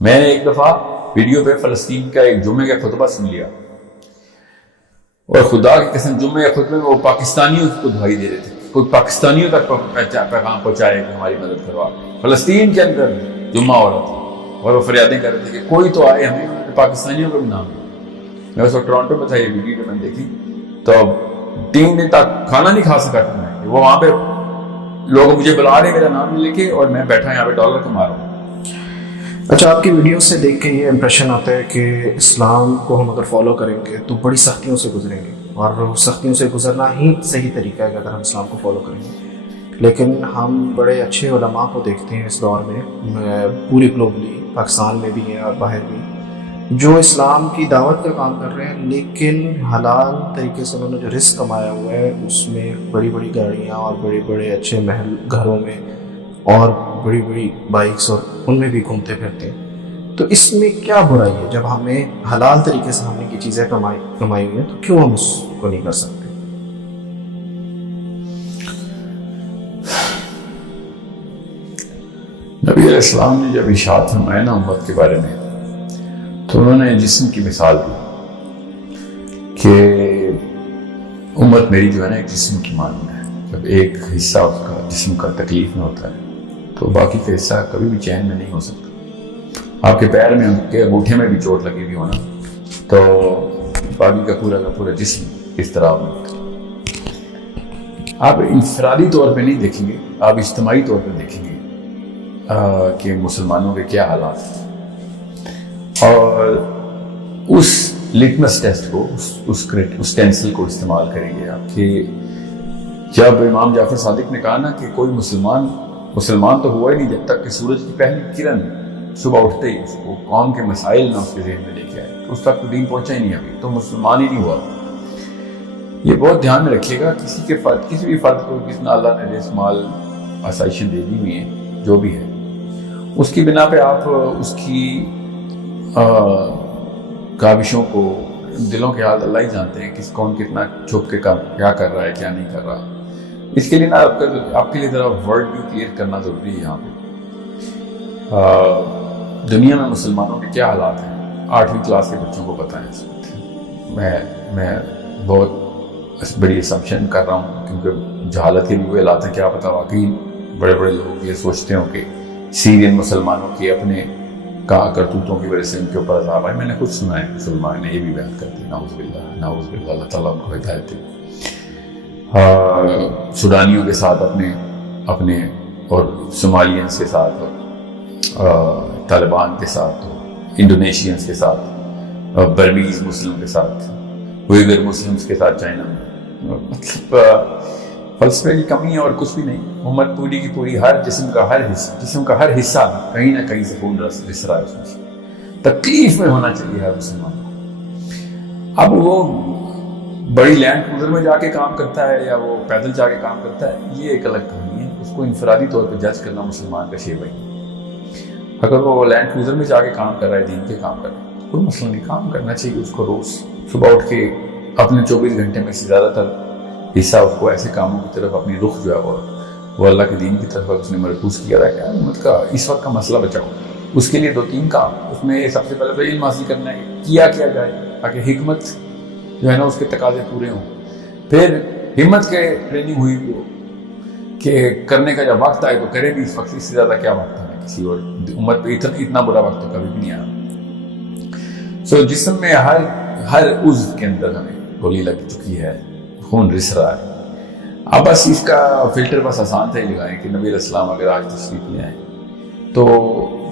میں نے ایک دفعہ ویڈیو پہ فلسطین کا ایک جمعے کا خطبہ سن لیا، اور خدا کی قسم جمعے کے خطبے میں وہ پاکستانیوں کو دعائی دے رہے تھے، کوئی پاکستانیوں تک پیغام پہنچائے کہ ہماری مدد کروا۔ فلسطین کے اندر جمعہ ہو رہا تھا اور وہ فریادیں کر رہے تھے کہ کوئی تو آئے، ہمیں پاکستانیوں کا بھی نام ہے۔ میں اس وقت ٹورانٹو میں تھا، یہ ویڈیو میں نے دیکھی تو 3 دن تک کھانا نہیں کھا سکا تھا میں، وہ وہاں پہ لوگ مجھے بلا رہے میرا نام لے کے، اور میں بیٹھا یہاں پہ ڈالر کما رہا ہوں۔ اچھا، آپ کی ویڈیو سے دیکھ کے یہ امپریشن آتا ہے کہ اسلام کو ہم اگر فالو کریں گے تو بڑی سختیوں سے گزریں گے، اور سختیوں سے گزرنا ہی صحیح طریقہ ہے اگر ہم اسلام کو فالو کریں گے۔ لیکن ہم بڑے اچھے علماء کو دیکھتے ہیں اس دور میں، پوری گلوبلی، پاکستان میں بھی ہیں اور باہر بھی، جو اسلام کی دعوت کا کام کر رہے ہیں، لیکن حلال طریقے سے انہوں نے جو رزق کمایا ہوا ہے اس میں بڑی بڑی گاڑیاں اور بڑے بڑے اچھے محل گھروں میں اور بڑی بڑی بائکس، اور ان میں بھی گھومتے پھرتے ہیں۔ تو اس میں کیا برائی ہے؟ جب ہمیں حلال طریقے سے ہم نے یہ چیزیں کمائی ہوئی ہیں تو کیوں ہم اس کو نہیں کر سکتے؟ نبی علیہ السلام نے جب ارشاد فرمایا نا امت کے بارے میں، تو انہوں نے جسم کی مثال دی کہ امت میری جو ہے نا ایک جسم کی مانند ہے، جب ایک حصہ اس کا جسم کا تکلیف میں ہوتا ہے تو باقی کا حصہ کبھی بھی چین میں نہیں ہو سکتا۔ آپ کے پیر میں، ان کے انگوٹھے میں بھی چوٹ لگی ہوئی ہونا تو باقی کا پورا جسم اس طرح ہوتا ہے۔ آپ انفرادی طور پہ نہیں دیکھیں گے، آپ اجتماعی طور پہ دیکھیں گے کہ مسلمانوں کے کیا حالات ہیں، اور اس لٹمس ٹیسٹ کو، اس ٹینسل کو استعمال کریں گے آپ کہ جب امام جعفر صادق نے کہا نا کہ کوئی مسلمان تو ہوا ہی نہیں جب تک کہ سورج کی پہلی کرن صبح اٹھتے ہی اس کو قوم کے مسائل نہ اس کے ذہن میں لے کے آئے، اس تک تو دین پہنچا ہی نہیں، ابھی تو مسلمان ہی نہیں ہوا۔ یہ بہت دھیان میں رکھیے گا، کسی بھی فرد کو جس نے اللہ نے رزق مال آسائشیں دے دی ہوئی ہیں، جو بھی ہے، اس کی بنا پہ آپ اس کی کاوشوں کو، دلوں کے حال اللہ ہی جانتے ہیں، کون کتنا چھپ کے کیا کر رہا ہے، کیا نہیں کر رہا۔ اس کے لیے نا آپ کے لیے ذرا ورڈ بھی کلیئر کرنا ضروری ہے۔ یہاں پہ دنیا میں مسلمانوں کے کیا حالات ہیں 8ویں کلاس کے بچوں کو پتہ ہے اس وقت۔ میں بہت بڑی اسمپشن کر رہا ہوں کیونکہ جہالت کے بھی وہ حالات ہیں، کیا پتہ واقعی بڑے بڑے لوگ یہ سوچتے ہوں کہ سیرین مسلمانوں کے اپنے کرتوتوں کی وجہ سے ان کے اوپر عذاب آئے۔ میں نے خود سنا ہے مسلمان نے یہ بھی بیان کرتے ہیں، نعوذ باللہ، اللہ تعالیٰ ان کو ہدایت دے۔ سوڈانیوں کے ساتھ اپنے اور صومالیئنس کے ساتھ، طالبان کے ساتھ، انڈونیشینس کے ساتھ، برمیز مسلم کے ساتھ، ویگر مسلمس کے ساتھ چائنا میں۔ مطلب فلسفے کی کمی ہے اور کچھ بھی نہیں۔ امت پوری کی پوری، ہر جسم کا ہر حصہ کہیں نہ کہیں سے خون رس رہا ہے، اس میں تکلیف میں ہونا چاہیے ہر مسلمان کو۔ اب وہ بڑی لینڈ کروزر میں جا کے کام کرتا ہے یا وہ پیدل جا کے کام کرتا ہے، یہ ایک الگ کہانی ہے، اس کو انفرادی طور پہ جج کرنا مسلمان کا شیوا ہی۔ اگر وہ لینڈ کروزر میں جا کے کام کر رہا ہے، دین کے کام کر رہا ہے، کوئی مسئلہ نہیں، کام کرنا چاہیے اس کو۔ روز صبح اٹھ کے اپنے 24 گھنٹے میں سے زیادہ تر حصہ اس کو ایسے کاموں کی طرف، اپنی رخ جو ہے وہ اللہ کے دین کی طرف اس نے مرکوز کیا ہے کہ امت کا اس وقت کا مسئلہ بچاؤ۔ اس کے لیے 2-3 کام، اس میں سب سے پہلے تو علم حاصل کرنا ہے، کیا جائے تاکہ حکمت جو ہے نا اس کے تقاضے پورے ہوں۔ پھر ہمت کے ٹریننگ ہوئی ہو کہ کرنے کا جب وقت آئے تو کرے بھی، اس وقت اس سے زیادہ کیا وقت ہے کسی اور امت پہ، اتنا برا وقت تو کبھی بھی نہیں آیا۔ جسم میں ہر عضو کے اندر ہمیں گولی لگ چکی ہے، خون رس رہا ہے۔ اب بس اس کا فلٹر بس آسان تھا ہی لگائیں کہ نبی علیہ السلام اگر آج تشریف لے آئیں تو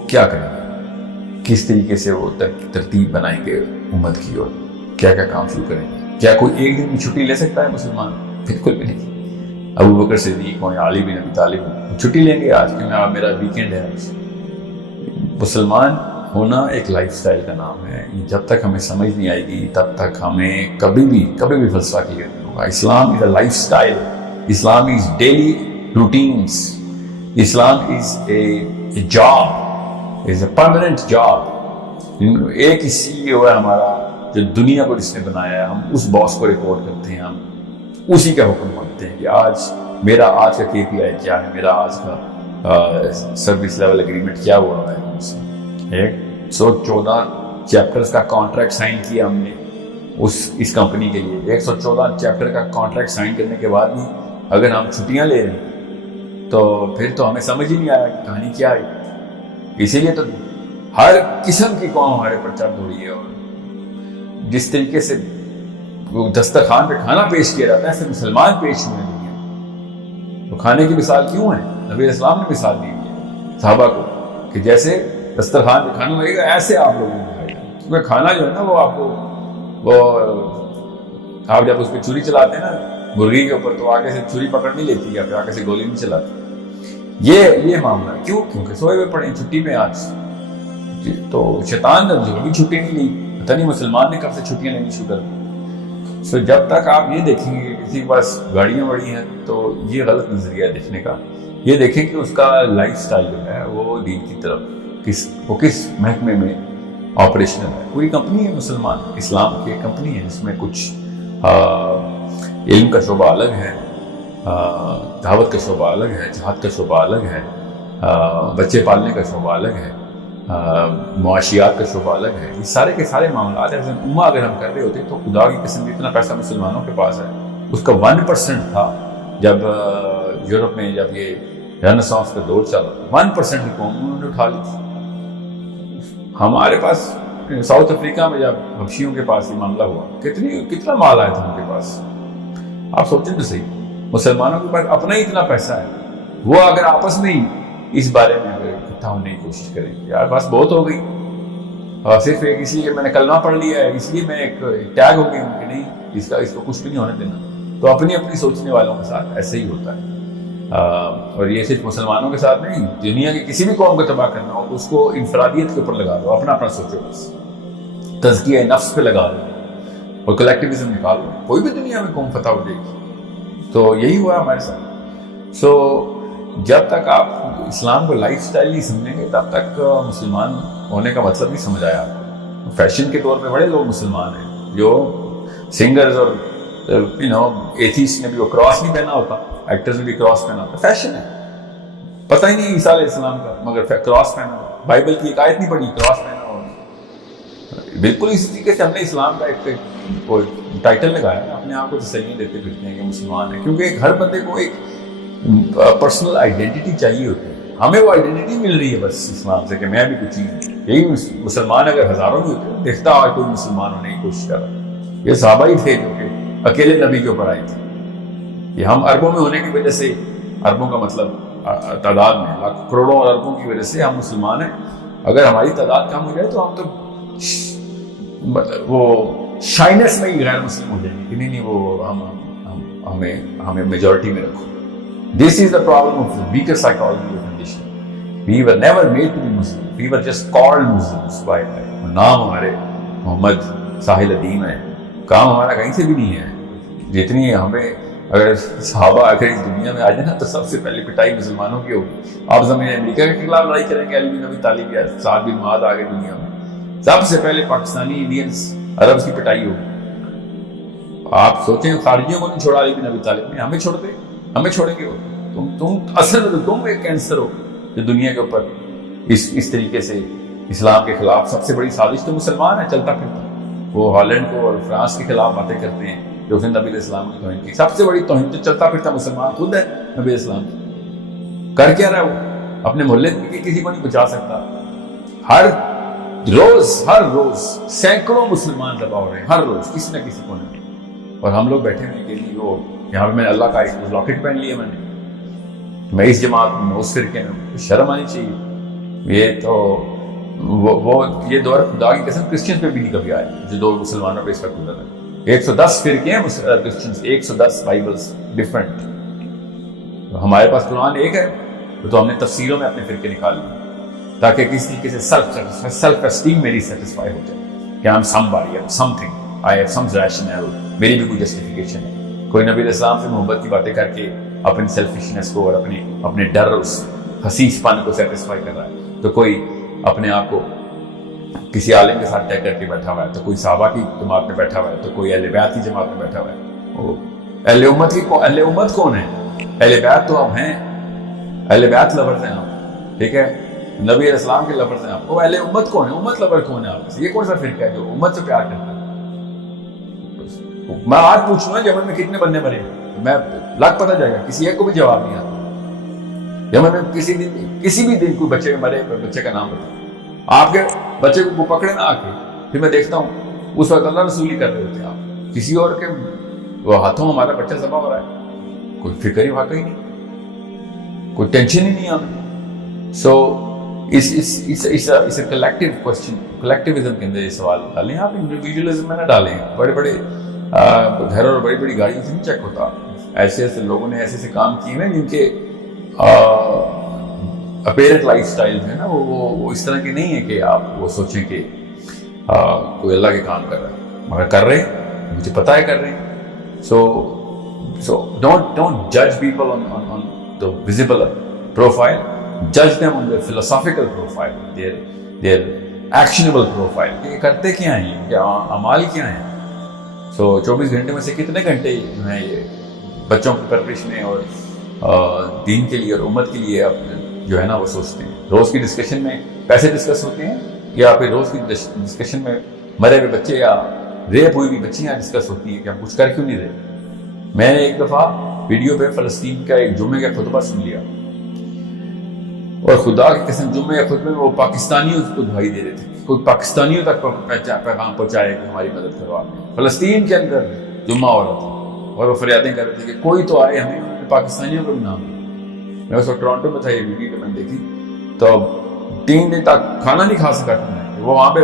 کیا کریں گے، کس طریقے سے وہ ترتیب بنائیں گے امت کی، اور کیا کام شروع کریں گے۔ کیا کوئی ایک دن کی چھٹی لے سکتا ہے مسلمان؟ بالکل بھی نہیں۔ ابو بکر صدیق ہوں یا علی بن ابی طالب ہوں، چھٹی لیں گے آج کہ میرا ویکینڈ ہے۔ مسلمان ہونا ایک لائف سٹائل کا نام ہے، جب تک ہمیں سمجھ نہیں آئے گی تب تک ہمیں کبھی بھی فلسفہ کلیئر نہیں ہوگا۔ Islam is a life style, Islam is daily routines, Islam is a job, is a permanent job. ایک ہی CEO ہے ہمارا جو دنیا کو جس نے بنایا ہے، ہم اس باس کو رپورٹ کرتے ہیں، ہم اسی کا حکم مانتے ہیں کہ میرا آج کا KPI کیا ہے، میرا آج کا سروس لیول اگریمنٹ کیا ہوا ہے ہم سے۔ ایک 114 چیپٹرز کا کانٹریکٹ سائن کیا ہم نے اس کمپنی کے لیے. 114 چیپٹر کا کانٹریکٹ سائن کرنے کے بعد بھی اگر ہم چھٹیاں لے رہے ہیں تو پھر تو ہمیں سمجھ ہی نہیں آیا کہ کہانی کیا ہے. اسی لیے تو ہر قسم کی قوم ہمارے پر چڑھ رہی ہے, اور جس طریقے سے دسترخوان پہ کھانا پیش کیا جاتا ہے ایسے مسلمان پیش ہوئے ہیں. تو کھانے کی مثال کیوں ہے؟ نبی علیہ السلام نے مثال دی ہے صحابہ کو کہ جیسے دسترخوان پہ کھانا لگے گا ایسے آپ لوگوں کو کھائے گا. کیونکہ کھانا جو ہے نا وہ آپ کو آپ جب اس پہ چھری چلاتے ہیں نا مرغی کے اوپر تو آگے سے چھری پکڑ نہیں لیتی یا پھر آگے سے گولی نہیں چلاتی. یہ معاملہ کیوں؟ کیونکہ سوئے ہوئے پڑے چھٹی میں آج. تو شیطان نے کبھی چھٹی نہیں لی, پتہ نہیں مسلمان نے کب سے چھٹیاں لینی شروع کر دی. سو جب تک آپ یہ دیکھیں گے کسی کے پاس گاڑیاں بڑی ہیں تو یہ غلط نظریہ ہے دیکھنے کا. یہ دیکھیں کہ اس کا لائف سٹائل جو ہے وہ دین کی طرف کس محکمے میں آپریشنل ہے. پوری کمپنی ہے مسلمان اسلام کی کمپنی ہے جس میں کچھ علم کا شعبہ الگ ہے, دعوت کا شعبہ الگ ہے, جہاد کا شعبہ الگ ہے, بچے پالنے کا شعبہ الگ ہے, معاشیات کا شعبہ الگ ہے. یہ سارے کے سارے معاملات ایسے امہ اگر ہم کر رہے ہوتے تو خدا کی قسم اتنا پیسہ مسلمانوں کے پاس ہے. اس کا 1% تھا جب یورپ میں جب یہ رینیسانس کا دور چلا, 1% کی قوم انہوں نے اٹھا لی تھی. ہمارے پاس ساؤتھ افریقہ میں جب حبشیوں کے پاس یہ معاملہ ہوا کتنا مال آیا تھا ان کے پاس. آپ سوچیں تو صحیح, مسلمانوں کے پاس اپنا ہی اتنا پیسہ ہے, وہ اگر آپس میں ہی اس بارے میں اگر اکٹھا ہونے کی کوشش کریں یار بس بہت ہو گئی, اور صرف ایک اس لیے کہ میں نے کلمہ پڑھ لیا ہے اس لیے میں ایک ٹیگ ہو گئی ہوں کہ نہیں اس کو کچھ بھی نہیں ہونے دینا. تو اپنی سوچنے والوں کے ساتھ ایسے ہی ہوتا ہے. اور یہ صرف مسلمانوں کے ساتھ نہیں, دنیا کی کسی بھی قوم کو تباہ کرنا ہو اس کو انفرادیت کے اوپر لگا دو, اپنا سوچو, بس تزکیہ نفس پہ لگا دو اور کلیکٹیوزم نکال دو, کوئی بھی دنیا میں قوم فتح ہو جائے گی. تو یہی ہوا ہمارے ساتھ. سو جب تک آپ اسلام کو لائف سٹائل نہیں سمجھیں گے تب تک مسلمان ہونے کا مطلب نہیں سمجھ آیا. فیشن کے طور پہ بڑے لوگ مسلمان ہیں جو سنگرز اور ایتھیسٹ نے بھی وہ کراس نہیں پہنا ہوتا, ایکٹرز نے بھی کراس پہنا ہوتا, فیشن ہے. پتہ ہی نہیں عیسیٰ علیہ السلام کا مگر کراس پہنا ہو. بائبل کی ایک آیت نہیں پڑھی کراس پہنا ہو. بالکل اسی طریقے سے ہم نے اسلام کا ایک ٹائٹل لگایا, اپنے آپ کو تسلیاں دیتے پھرتے ہیں کہ مسلمان ہیں, کیونکہ ہر بندے کو ایک پرسنل آئیڈینٹی چاہیے ہوتی ہے. ہمیں وہ آئیڈینٹی مل رہی ہے بس اسلام سے کہ میں بھی کچھ چیز. یہی مسلمان اگر ہزاروں بھی ہوتے دیکھتا آج کوئی مسلمان ہونے کی کوشش کر رہا ہے. یہ صحابہ ہی تھے جو کہ اکیلے نبی کے اوپر آئے تھے. یہ ہم عربوں میں ہونے کی وجہ سے, عربوں کا مطلب تعداد میں لاکھوں کروڑوں اور اربوں کی وجہ سے ہم مسلمان ہیں. اگر ہماری تعداد کم ہو جائے تو ہم تو وہ شائنس میں ہی غیر مسلم ہو جائیں گے کہ نہیں وہ ہمیں میجورٹی میں رکھو. This is the problem of the weaker psychological condition. We were never made to be Muslim. We were just called Muslims by نام ہمارے محمد ساحل ادیم ہے, کام ہمارا کہیں سے بھی نہیں ہے. جتنی ہمیں اگر صحابہ اگر اس دنیا میں آ جائے نا تو سب سے پہلے پٹائی مسلمانوں کی ہوگی. آپ زمین امریکہ کے خلاف لڑائی کریں گے, علی بن ابی طالب یا سعد بن معاذ آگے دنیا میں, سب سے پہلے پاکستانی انڈینز عرب کی پٹائی ہوگی. آپ سوچیں خارجیوں کو نہیں چھوڑا علی بن ابی طالب نے, ہمیں چھوڑ دے, ہمیں چھوڑیں گے وہ. تم اصل میں تو تم ایک کینسر ہو جو دنیا کے اوپر اس طریقے سے اسلام کے خلاف سب سے بڑی سازش تو مسلمان ہے چلتا پھرتا. وہ ہالینڈ کو اور فرانس کے خلاف باتیں کرتے ہیں جو اس نے نبی علیہ السلام کی توہین کی. سب سے بڑی توہین تو چلتا پھرتا مسلمان خود ہے نبی علیہ السلام کی. کر کیا رہا ہے وہ؟ اپنے محلے میں کسی کو نہیں بچا سکتا. ہر روز سینکڑوں مسلمان دبا ہو رہے ہیں, ہر روز کسی نہ کسی کونے میں. اور ہم لوگ بیٹھے ہوئے کہ وہ یہاں پہ میں اللہ کا ایک لاکٹ پہن لیا, میں اس جماعت میں اس فرقے میں, شرم آنی چاہیے. یہ تو وہ یہ دور خدا کی قسم کرسچن پہ بھی نہیں کبھی آئے جو دور مسلمانوں پہ اس کا گزر ہے. 110 فرقے ہیں کرسچنس, 110 بائبلس ڈفرنٹ. ہمارے پاس قرآن ایک ہے, تو ہم نے تفسیروں میں اپنے فرقے نکال لیے تاکہ کسی طریقے سے سیلف اسٹیم میری سیٹسفائی ہو جائے کہ I have some rationale, میری بھی کوئی جسٹیفیکیشن ہے. کوئی نبی علیہ السلام سے محبت کی باتیں کر کے اپنی سیلفشنس کو اور اپنے ڈر اس حسیس پن کو سیٹسفائی کر رہا ہے, تو کوئی اپنے آپ کو کسی عالم کے ساتھ طے کر کے بیٹھا ہوا ہے, تو کوئی صحابہ کی جماعت میں بیٹھا ہوا ہے, تو کوئی اہل بیت کی جماعت میں بیٹھا ہوا ہے. اہل امت کون ہے؟ اہل بیت تو ہم ہیں, اہل بیت لورز ہیں ہم, ٹھیک ہے. نبی علیہ السلام کے لفظ ہیں آپ کو، اہل امت کون ہے؟ امت لفظ کون ہے آپ میں سے؟ یہ کون سا فرقہ ہے جو امت سے پیار کرتا ہے؟ میں آج پوچھ رہا ہوں یمن میں کتنے بندے مرے، میں لگ پتہ جائے گا، کسی ایک کو بھی جواب نہیں آتا۔ یمن میں کسی بھی دن کوئی بچے مرے، بچے کا نام بتا، آپ کے بچے کو پکڑے نہ آ کے، پھر میں دیکھتا ہوں اس وقت اللہ رسول ہی کر رہے ہوتے ہیں آپ، کسی اور کے وہ ہاتھوں ہمارا بچہ ذبح ہو رہا ہے، کوئی فکر ہی واقعی نہیں، کوئی ٹینشن ہی نہیں آتا۔ سو اس کلیکٹیو کوشچن، کلیکٹیوزم کے اندر یہ سوال ڈالیں آپ، انڈیویجولزم میں نہ ڈالیں۔ بڑے بڑے گھر اور بڑی بڑی گاڑیوں سے نہیں چیک ہوتا، ایسے ایسے لوگوں نے ایسے ایسے کام کیے ہیں جن کے اپیرنٹ لائف سٹائل ہے نا وہ اس طرح کے نہیں ہے کہ آپ وہ سوچیں کہ کوئی اللہ کے کام کر رہا ہے، مگر کر رہے ہیں، مجھے پتہ ہے کر رہے ہیں۔ سو don't judge people on the visible profile, judge them on their philosophical profile, their actionable profile، کہ یہ کرتے کیا ہیں، کیا اعمال کیا ہیں۔ 24 گھنٹے میں سے کتنے گھنٹے جو ہیں یہ بچوں کی پرورش میں اور دین کے لیے اور امت کے لیے جو ہے نا وہ سوچتے ہیں۔ روز کی ڈسکشن میں پیسے ڈسکس ہوتے ہیں، یا پھر روز کی ڈسکشن میں مرے ہوئے بچے یا ریپ ہوئی ہوئی بچیاں ڈسکس ہوتی ہیں کہ ہم کچھ کر کیوں نہیں رہے۔ میں نے ایک دفعہ ویڈیو پہ فلسطین کا ایک جمعے کا خطبہ سن لیا، اور خدا کی قسم جمعے کے خطبے میں وہ پاکستانیوں کو دعائی دے رہے تھے، کوئی پاکستانیوں تک پیغام پہنچائے کہ ہماری مدد کرو آپ۔ فلسطین کے اندر جمعہ ہو رہا تھا اور وہ فریادیں کر رہے تھے کہ کوئی تو آئے، ہمیں پاکستانیوں کو بھی نام دیا۔ میں اس وقت ٹورانٹو میں تھا، یہ ویڈیو میں نے دیکھی، تو 3 دن تک کھانا نہیں کھا سکا تھا میں۔ وہ وہاں پہ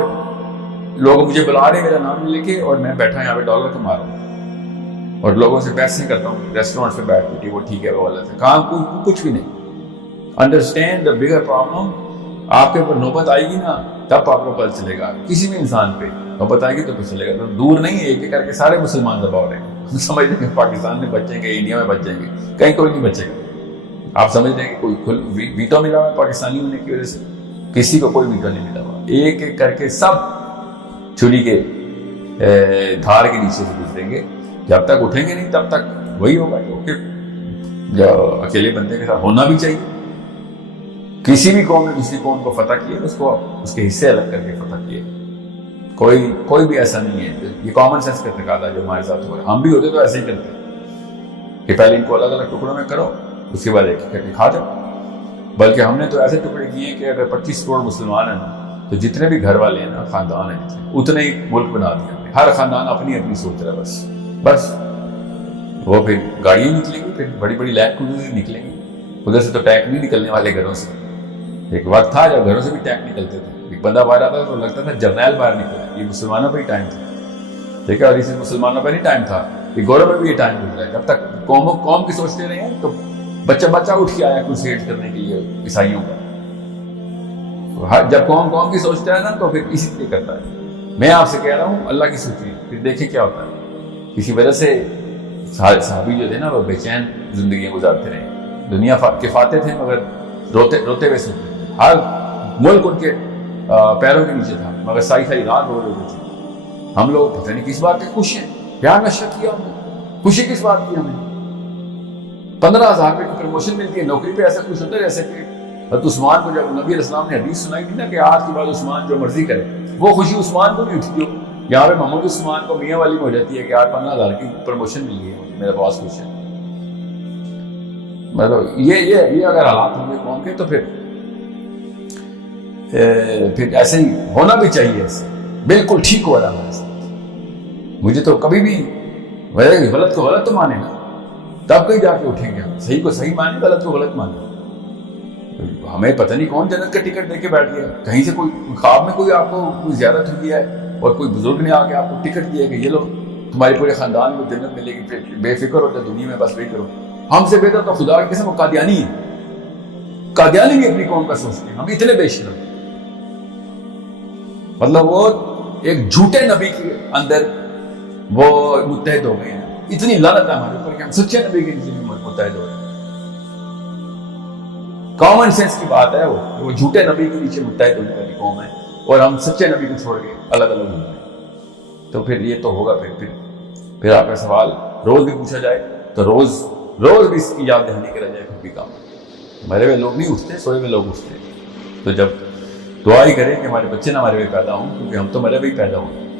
لوگ مجھے بلا رہے میرا نام لے کے، اور میں بیٹھا یہاں پہ ڈالر کما رہا ہوں اور لوگوں سے پیسے کرتا ہوں ریسٹورینٹ پہ بیٹھ کے، وہ ٹھیک ہے وہ غلط ہے، کام کچھ بھی نہیں۔ Understand the bigger problem. آپ کے اوپر نوبت آئے گی نا تب آپ کو پتہ چلے گا، کسی بھی انسان پہ نوبت آئے گی تو پتہ چلے گا۔ تو دور نہیں ہے، ایک ایک کر کے سارے مسلمان دبا ہو رہے ہیں۔ ہم سمجھ رہے ہیں کہ پاکستان میں بچیں گے، انڈیا میں بچیں گے، کہیں کوئی نہیں بچے گا۔ آپ سمجھ رہے ہیں کہ کوئی ویٹو ملا ہوا ہے پاکستانی ہونے کی وجہ سے؟ کسی کو کوئی ویٹو نہیں ملا ہوا، ایک ایک کر کے سب چھری کے دھار کے نیچے سے گزریں گے۔ جب تک اٹھیں گے نہیں تب تک وہی ہوگا جو اکیلے بندے کے ساتھ ہونا بھی چاہیے۔ کسی بھی قوم نے دوسری قوم کو فتح کیا، اس کو اس کے حصے الگ کر کے فتح کیے۔ کوئی بھی ایسا نہیں ہے، یہ کامن سینس کا تقاضا جو ہمارے ساتھ ہو رہا ہے۔ ہم بھی ہوتے تو ایسے ہی کرتے کہ پہلے ان کو الگ الگ ٹکڑوں میں کرو، اس کے بعد ایک ایک کر کے کھا جاؤ۔ بلکہ ہم نے تو ایسے ٹکڑے کیے ہیں کہ اگر 25 کروڑ مسلمان ہیں نا، تو جتنے بھی گھر والے ہیں نا، خاندان ہیں جتنے، اتنے ہی ملک بنا دیا۔ ہر خاندان اپنی اپنی سوچ رہا ہے، بس وہ پھر گاڑیاں نکلیں گی، پھر بڑی بڑی لینڈ کروزر نکلیں گی، ادھر سے تو ٹینک نہیں نکلنے والے گھروں سے۔ ایک وقت تھا جب گھروں سے بھی ٹینک نکلتے تھے، ایک بندہ باہر آتا تھا تو لگتا تھا جرنیل باہر نکلا۔ یہ مسلمانوں پہ ہی ٹائم تھا، ٹھیک ہے، اور اسی مسلمانوں پہ نہیں ٹائم تھا، یہ گوروں میں بھی یہ ٹائم گزرا ہے۔ جب تک قوم کی سوچتے رہے ہیں تو بچہ اٹھ کے آیا کروسیڈ کرنے کے لیے عیسائیوں کا۔ جب قوم کی سوچتا ہے نا تو پھر اسی طرح کرتا ہے۔ میں آپ سے کہہ رہا ہوں اللہ کی سوچیے، پھر دیکھیں کیا ہوتا ہے۔ کسی وجہ سے صحابی جو تھے نا وہ بے چین زندگیاں گزارتے رہے، دنیا کے فاتح تھے مگر روتے ہوئے سنتے تھے۔ ہر ملک ان کے پیروں کے نیچے تھا، مگر ساری رات رو رہے تھے۔ ہم لوگ پتہ نہیں کس بات کے خوش ہیں، کیا نشہ کیا ہم نے، خوشی کس بات کی ہمیں؟ 15,000 روپے کی پروموشن ملتی ہے نوکری پہ، ایسا خوش ہوتا ہے جیسے کہ حضرت عثمان کو جب نبی علیہ السلام نے حدیث سنائی تھی نا کہ آج کے بعد عثمان جو مرضی کرے، وہ خوشی عثمان کو نہیں اٹھتی ہو۔ یہاں پہ محمد عثمان کو میاں والی میں ہو جاتی ہے کہ آج 15,000 کی پروموشن مل گئی ہے، میرا باس خوش ہے۔ مطلب یہ اگر حالات ہوں گے قوم کے تو پھر ایسے ہی ہونا بھی چاہیے، ایسے بالکل ٹھیک ہو رہا ہے۔ مجھے تو کبھی بھی غلط کو غلط تو مانے نا، تب کہیں جا کے اٹھیں گے، صحیح کو صحیح مانے، غلط کو غلط مانے۔ ہمیں پتہ نہیں کون جنت کا ٹکٹ دے کے بیٹھ گیا، کہیں سے کوئی خواب میں کوئی آپ کو کوئی زیارت ہوئی ہے اور کوئی بزرگ نے آ کے آپ کو ٹکٹ دیا کہ یہ لو تمہارے پورے خاندان کو جنت ملے گی، بے فکر ہو جائے دنیا میں، بس وہی کرو۔ ہم سے بہتر تو خدا کی قسم وہ قادیانی ہے، قادیانی بھی اپنی قوم کا سوچتے ہیں، ہم اتنے بے شرم۔ مطلب وہ ایک جھوٹے نبی کے اندر وہ متحد ہو گئے ہیں، اتنی لعنت ہے ہمارے اوپر کہ ہم سچے نبی کے نیچے متحد ہو رہے ہیں۔ کامن سینس کی بات ہے، وہ جھوٹے نبی کے نیچے متحد ہونے والی قوم ہے، اور ہم سچے نبی کو چھوڑ کے الگ الگ ہو گئے۔ تو پھر یہ تو ہوگا، پھر آپ کا سوال روز بھی پوچھا جائے تو روز بھی اس کی یاد دہانی کرا جائے، پھر بھی کام۔ مرے ہوئے لوگ نہیں اٹھتے، سوئے ہوئے لوگ اٹھتے ہیں۔ تو جب دعا ہی کریں کہ ہمارے بچے نہ ہمارے بھی پیدا ہوں، کیونکہ ہم تو مرے بھی پیدا ہوں،